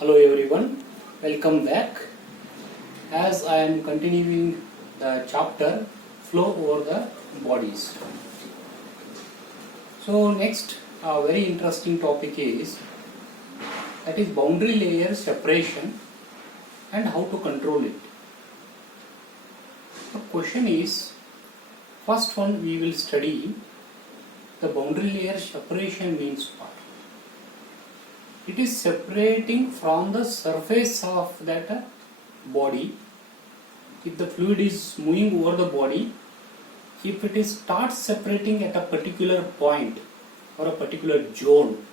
Hello everyone, welcome back. As I am continuing the chapter flow over the bodies. So next a very interesting topic is boundary layer separation and how to control it. The question is, first one we will study the boundary layer separation means what? It is separating from the surface of that body. If the fluid is moving over the body, if it is starts separating at a particular point or a particular zone,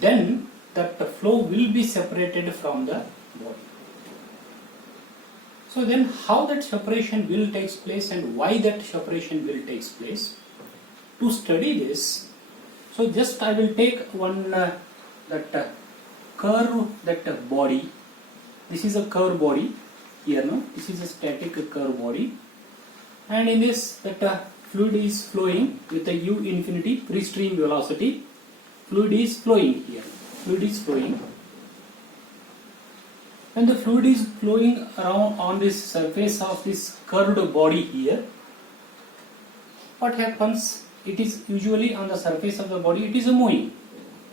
then that the flow will be separated from the body. So then how that separation will takes place and why that separation will takes place? To study this, so just I will take one curve that body. This is a curve body here. No, this is a static curve body, and in this that fluid is flowing with a u infinity free stream velocity. Fluid is flowing here. Fluid is flowing. When the fluid is flowing around on this surface of this curved body here, what happens? It is usually on the surface of the body, it is moving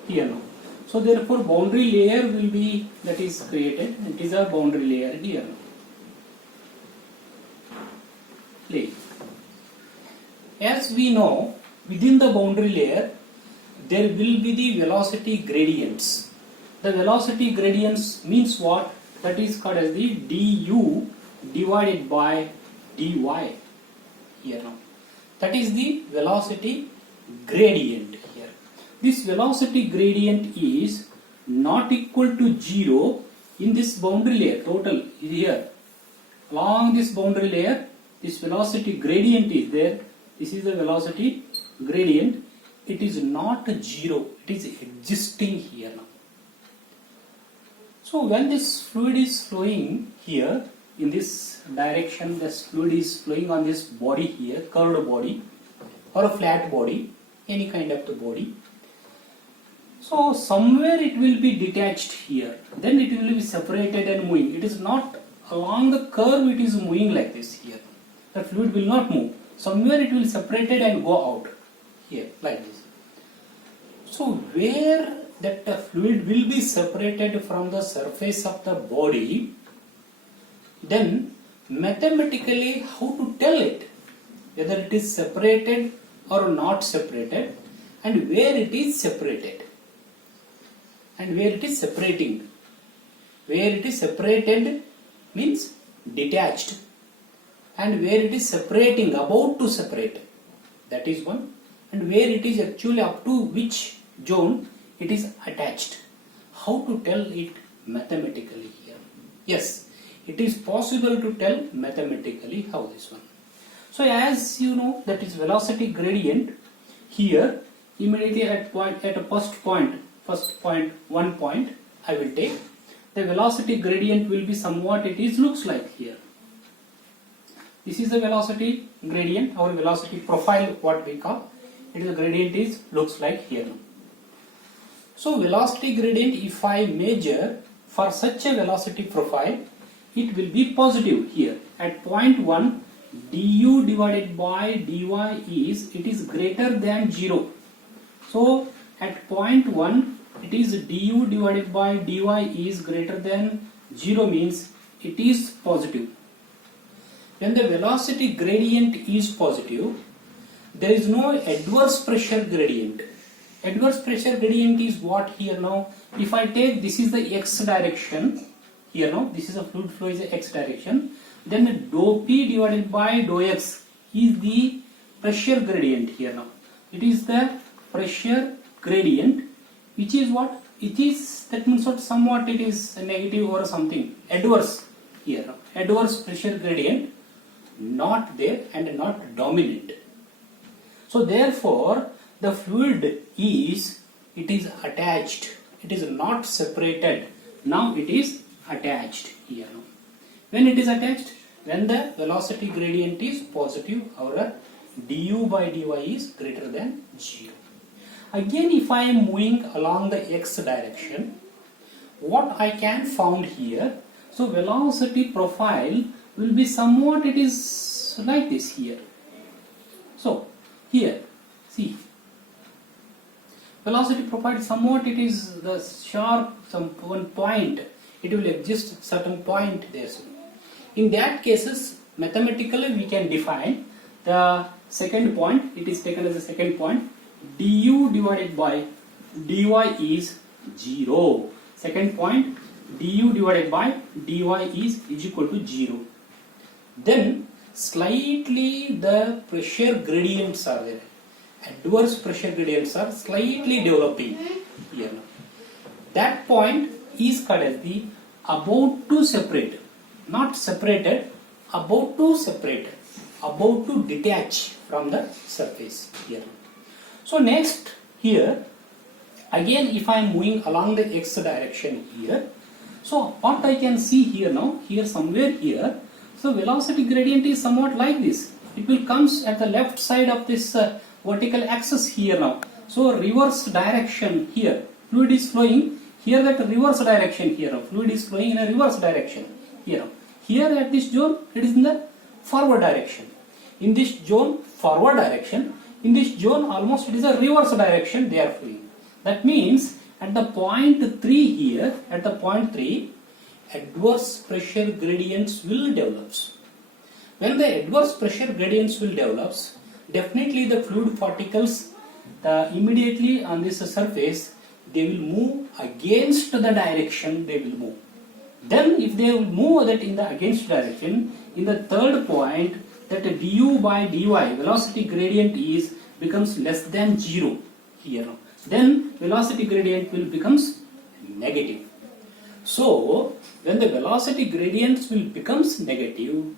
here now. So therefore boundary layer will be that is created. It is a boundary layer here now. As we know, within the boundary layer there will be the velocity gradients. The velocity gradients means what? That is called as the du divided by dy here now. That is the velocity gradient here. This velocity gradient is not equal to 0 in this boundary layer total here. Along this boundary layer, this velocity gradient is there. This is the velocity gradient. It is not 0. It is existing here now. So when this fluid is flowing here, in this direction, this fluid is flowing on this body here, curved body or a flat body, any kind of the body. So somewhere it will be detached here, then it will be separated and moving. It is not along the curve, it is moving like this here. The fluid will not move. Somewhere it will separated and go out here like this. So where that fluid will be separated from the surface of the body, then mathematically how to tell it whether it is separated or not separated, and where it is separated and where it is separating. Where it is separated means detached, and where it is separating, about to separate, that is one, and where it is actually up to which zone it is attached. How to tell it mathematically here? Yes, it is possible to tell mathematically how this one. So as you know, that is velocity gradient here. Immediately at a first point, one point I will take. The velocity gradient will be somewhat it is looks like here. This is the velocity gradient, our velocity profile, what we call. It is the gradient is looks like here now. So velocity gradient, if I measure for such a velocity profile, it will be positive here. At point 1, du divided by dy is greater than 0. So at point 1, it is du divided by dy is greater than 0 means it is positive. When the velocity gradient is positive, there is no adverse pressure gradient. Adverse pressure gradient is what here now? If I take this is the x direction, here now, this is a fluid flow is the x direction, then dou p divided by dou x is the pressure gradient here now. It is the pressure gradient, which is what? It is, that means what, somewhat it is negative or something, adverse here now. Adverse pressure gradient, not there and not dominant. So therefore, the fluid is, it is attached. It is not separated. Now it is attached here. When it is attached, when the velocity gradient is positive, our du by dy is greater than 0. Again, if I am moving along the x direction, what I can found here, so velocity profile will be somewhat, it is like this here. So here, see, velocity profile somewhat, it is the sharp, some one point, it will exist certain point there. So in that cases, mathematically we can define the second point, it is taken as a second point, du divided by dy is 0. Second point, du divided by dy is equal to 0. Then slightly the pressure gradients are there. Adverse pressure gradients are slightly developing here. That point is called as the about to separate, not separated, about to separate, about to detach from the surface here. So next here, again if I am moving along the x direction here, so what I can see here now, here somewhere here, so velocity gradient is somewhat like this. It will comes at the left side of this vertical axis here now. So reverse direction here, fluid is flowing here, that reverse direction here now, fluid is flowing in a reverse direction here now. Here at this zone, it is in the forward direction. In this zone, forward direction. In this zone, almost it is a reverse direction they are flowing. That means at the point 3 here, at the point 3, adverse pressure gradients will develop. When the adverse pressure gradients will develop, definitely the fluid particles immediately on this surface, they will move against the direction they will move. Then if they will move that in the against direction, in the third point, that du by dy velocity gradient is becomes less than 0 here. Then velocity gradient will becomes negative. So when the velocity gradients will becomes negative,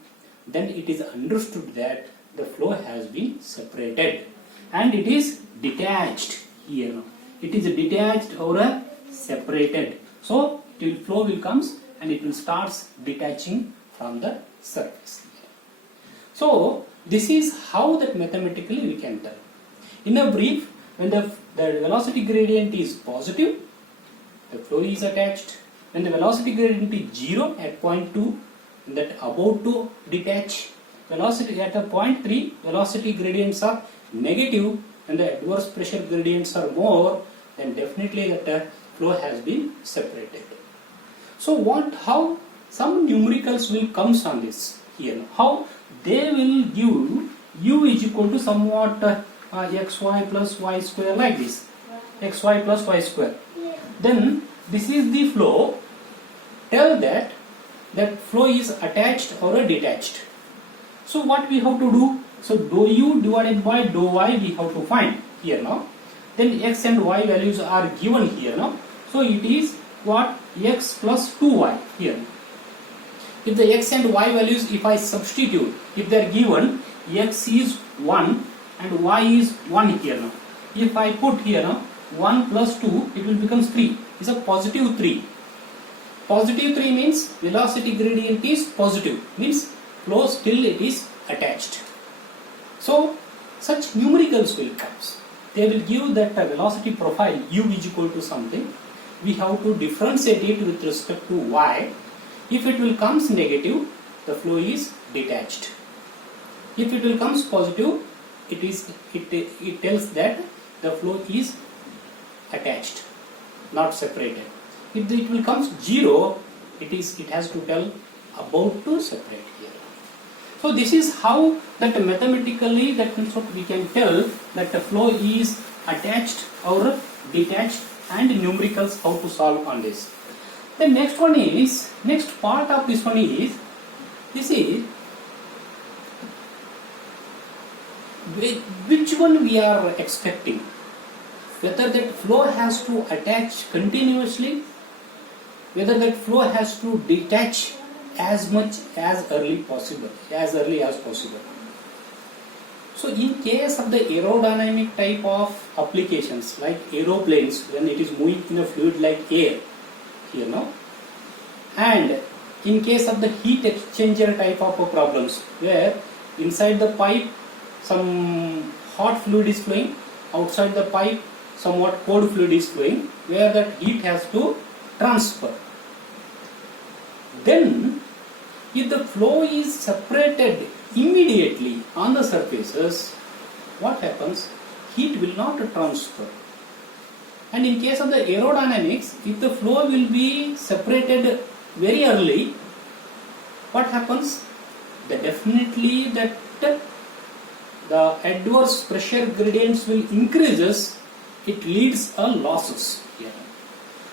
then it is understood that the flow has been separated and it is detached here. It is detached or separated. So flow will comes and it will starts detaching from the surface. So this is how that mathematically we can tell. In a brief, when the velocity gradient is positive, the flow is attached. When the velocity gradient is 0 at point 2, that about to detach. Velocity at a point 3, velocity gradients are negative and the adverse pressure gradients are more, then definitely that flow has been separated. So how some numericals will comes on this here. How they will give u is equal to somewhat xy plus y square like this, xy plus y square. Then this is the flow. Tell that flow is attached or detached. So what we have to do? So dou u divided by dou y we have to find here now. Then x and y values are given here now. So it is what? X plus 2y here. If the x and y values, if I substitute, if they are given, x is 1 and y is 1 here now. If I put here now 1 plus 2, it will become 3. It's a positive 3. Positive 3 means velocity gradient is positive, means flow still it is attached. So such numericals will come. They will give that velocity profile u is equal to something. We have to differentiate it with respect to y. If it will comes negative, the flow is detached. If it will comes positive, it tells that the flow is attached, not separated. If it will comes 0, it has to tell about to separate here. So this is how that mathematically that means what we can tell that the flow is attached or detached, and numericals how to solve on this. The next part of this one is which one we are expecting, whether that flow has to attach continuously, whether that flow has to detach as early as possible. So in case of the aerodynamic type of applications like aeroplanes, when it is moving in a fluid like air here now, and in case of the heat exchanger type of problems where inside the pipe some hot fluid is flowing, outside the pipe somewhat cold fluid is flowing, where that heat has to transfer. Then if the flow is separated immediately on the surfaces, what happens? Heat will not transfer. And in case of the aerodynamics, if the flow will be separated very early, what happens? Definitely that the adverse pressure gradients will increases, it leads a losses here.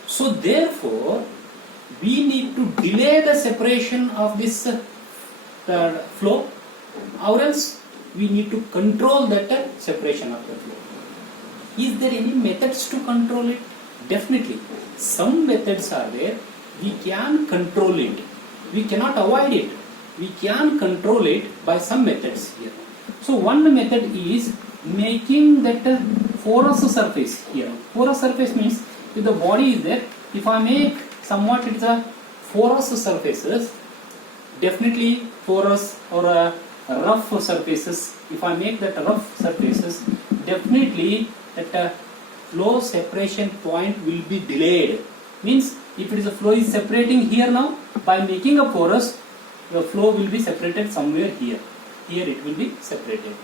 So therefore, we need to delay the separation of this flow, or else we need to control that separation of the flow. Is there any methods to control it? Definitely. Some methods are there. We can control it. We cannot avoid it. We can control it by some methods here. So one method is making that porous surface here. Porous surface means if the body is there, if I make somewhat it's a porous surfaces, definitely porous or a rough surfaces, if I make that rough surfaces, definitely that flow separation point will be delayed. Means if it is a flow is separating here now, by making a porous, the flow will be separated somewhere here. Here it will be separated.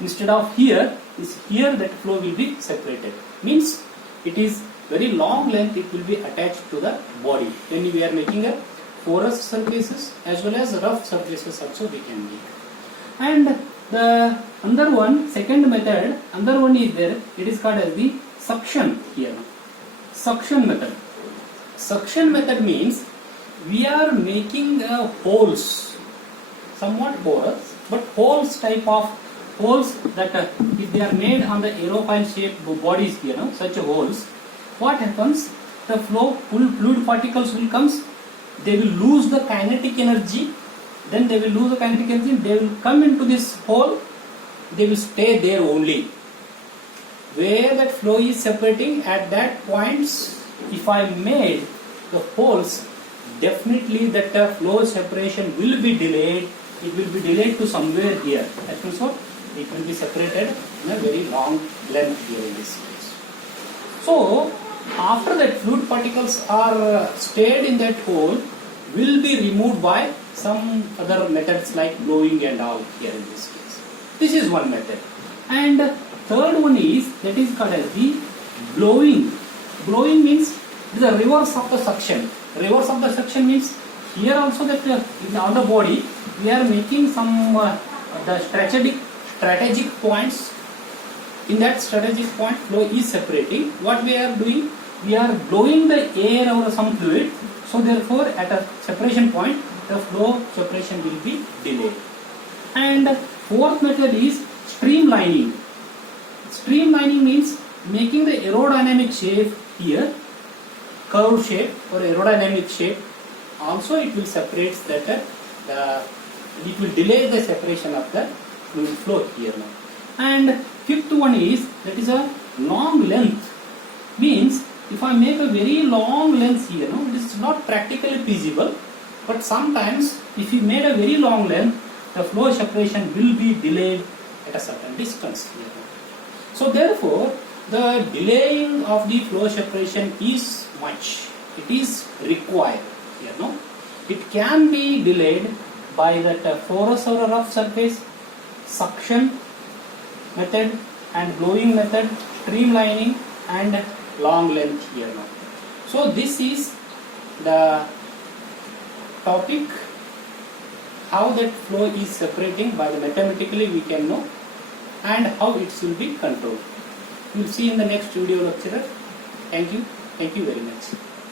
Instead of here, is here that flow will be separated. Means it is very long length, it will be attached to the body. When we are making a porous surfaces as well as rough surfaces also we can make. And the another one, second method, another one is there, it is called as the suction here. Suction method. Suction method means we are making holes, somewhat porous, but holes type of holes that if they are made on the aerofoil shaped bodies here, such holes, what happens? The flow, fluid particles will comes, they will lose the kinetic energy, then they will lose the kinetic energy, they will come into this hole, they will stay there only. Where that flow is separating, at that points, if I made the holes, definitely that flow separation will be delayed. It will be delayed to somewhere here. That means what? It will be separated in a very long length here in this case. So after that, fluid particles are stayed in that hole, will be removed by some other methods like blowing and all here in this case. This is one method. And third one is, that is called as the blowing. Blowing means it is the reverse of the suction. Reverse of the suction means here also that on the body we are making some the strategic points. In that strategic point, flow is separating. What we are doing? We are blowing the air over some fluid. So therefore, at a separation point, the flow separation will be delayed. And fourth method is streamlining. Streamlining means making the aerodynamic shape here, curved shape or aerodynamic shape. Also, it will separate that it will delay the separation of the fluid flow here now. And fifth one is, that is a long length. Means if I make a very long length here, it is not practically feasible. But sometimes if you made a very long length, the flow separation will be delayed at a certain distance here. So therefore, the delaying of the flow separation is much. It is required here. It can be delayed by that porous or rough surface, suction method and blowing method, streamlining and long length here now. So this is the topic, how that flow is separating by the mathematically we can know, and how it will be controlled. We will see in the next video lecture. Thank you very much.